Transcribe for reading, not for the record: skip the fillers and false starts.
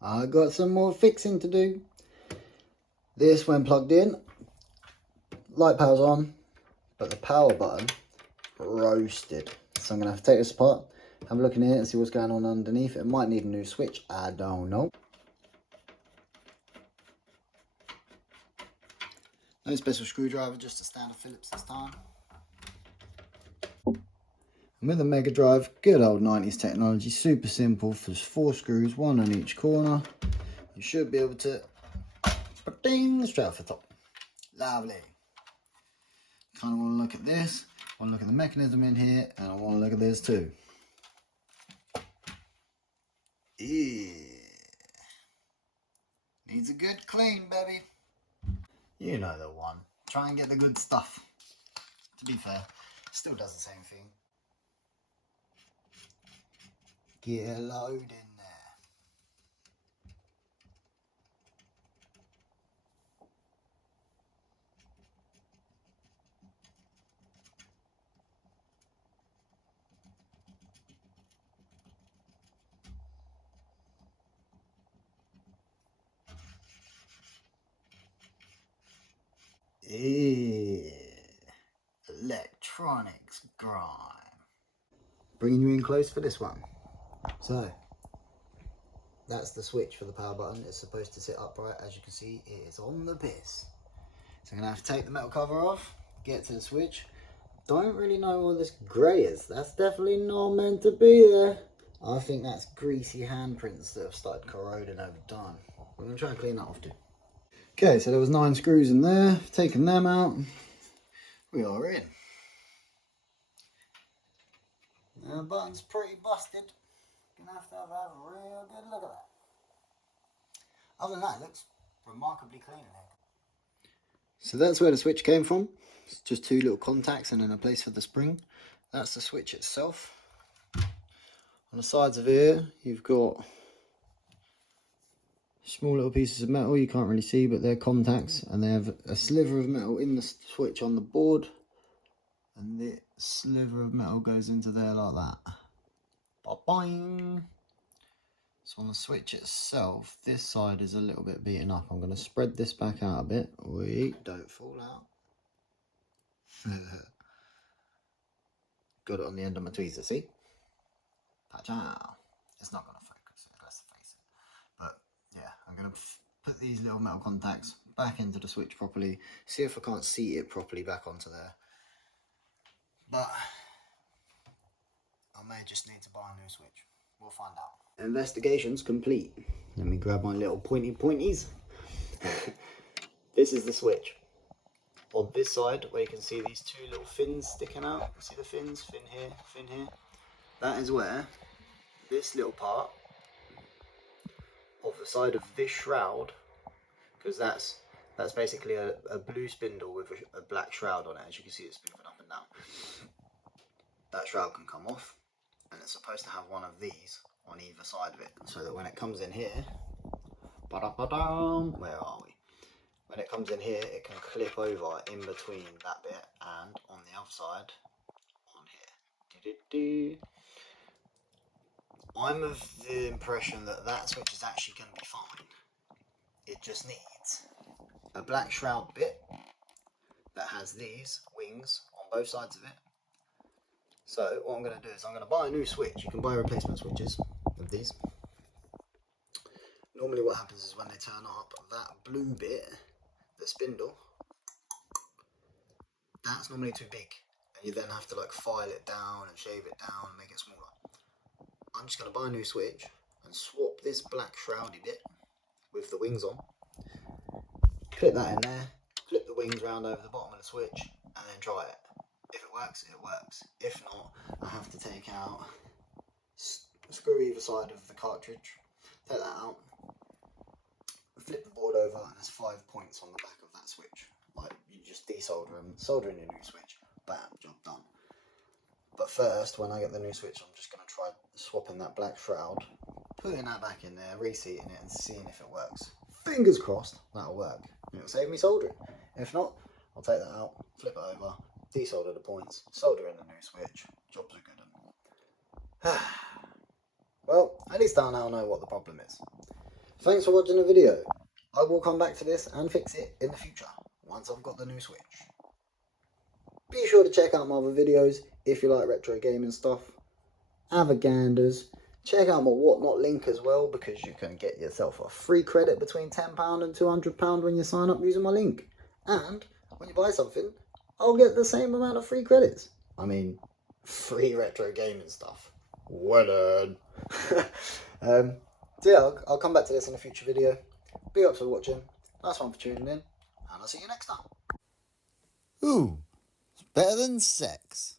I got some more fixing to do. This, when plugged in, light power's on, but the power button roasted. So I'm gonna have to take this apart, have a look in here and see what's going on underneath. It might need a new switch, I don't know. No special screwdriver, just a standard Phillips this time. And with a Megadrive, good old 90s technology, super simple, there's 4 screws, 1 on each corner. You should be able to ding straight off the top. Lovely. Kind of want to look at this, I want to look at the mechanism in here, and I want to look at this too. Yeah. Needs a good clean, baby. You know the one. Try and get the good stuff. To be fair, still does the same thing. Get a load in there. Yeah. Electronics grime. Bringing you in close for this one. So, that's the switch for the power button. It's supposed to sit upright. As you can see, it is on the piss. So I'm going to have to take the metal cover off, get to the switch. Don't really know what this grey is. That's definitely not meant to be there. I think that's greasy handprints that have started corroding over time. We're going to try and clean that off too. Okay, so there was 9 screws in there. Taking them out, we are in. Now the button's pretty busted. Gonna have to have a real good look at that. Other than that, it looks remarkably clean in here. So that's where the switch came from. It's just 2 little contacts and then a place for the spring. That's the switch itself. On the sides of here, you've got small little pieces of metal you can't really see, but they're contacts, and they have a sliver of metal in the switch on the board, and the sliver of metal goes into there like that. Ba-boing! So on the switch itself, this side is a little bit beaten up. I'm going to spread this back out a bit. Wait, don't fall out. Got it on the end of my tweezer, see? Pachow. It's not going to focus, let's face it. But yeah, I'm going to put these little metal contacts back into the switch properly. See if I can't seat it properly back onto there. But I may just need to buy a new switch. We'll find out. Investigation's complete. Let me grab my little pointies. This is the switch. On this side, where you can see these 2 little fins sticking out, see the fins, fin here, fin here. That is where this little part of the side of this shroud, because that's basically a blue spindle with a black shroud on it. As you can see, it's moving up and down. That shroud can come off, and it's supposed to have one of these on either side of it, so that when it comes in here, where are we? When it comes in here, it can clip over in between that bit and on the other side, on here. I'm of the impression that that switch is actually going to be fine. It just needs a black shroud bit that has these wings on both sides of it. So what I'm going to do is I'm going to buy a new switch. You can buy replacement switches of these. Normally what happens is when they turn up, that blue bit, the spindle, that's normally too big, and you then have to like file it down and shave it down and make it smaller. I'm just going to buy a new switch and swap this black shroudy bit with the wings on, clip that in there, flip the wings round over the bottom of the switch, and then try it. If it works, it works. If not, I have to take out, screw either side of the cartridge, take that out, flip the board over, and there's 5 points on the back of that switch. Like, you just desolder them, solder in your new switch, bam, job done. But first, when I get the new switch, I'm just going to try swapping that black shroud, putting that back in there, reseating it, and seeing if it works. Fingers crossed, that'll work. It'll save me soldering. If not, I'll take that out, flip it over, desolder the points, solder in the new switch. Jobs are good. Well, at least I now know what the problem is. Thanks for watching the video. I will come back to this and fix it in the future once I've got the new Switch. Be sure to check out my other videos if you like retro gaming stuff. Have a ganders. Check out my whatnot link as well, because you can get yourself a free credit between £10 and £200 when you sign up using my link. And when you buy something, I'll get the same amount of free credits. I mean, free retro gaming stuff. Well done. So yeah, I'll come back to this in a future video. Big ups for watching. Nice one for tuning in. And I'll see you next time. Ooh, it's better than sex.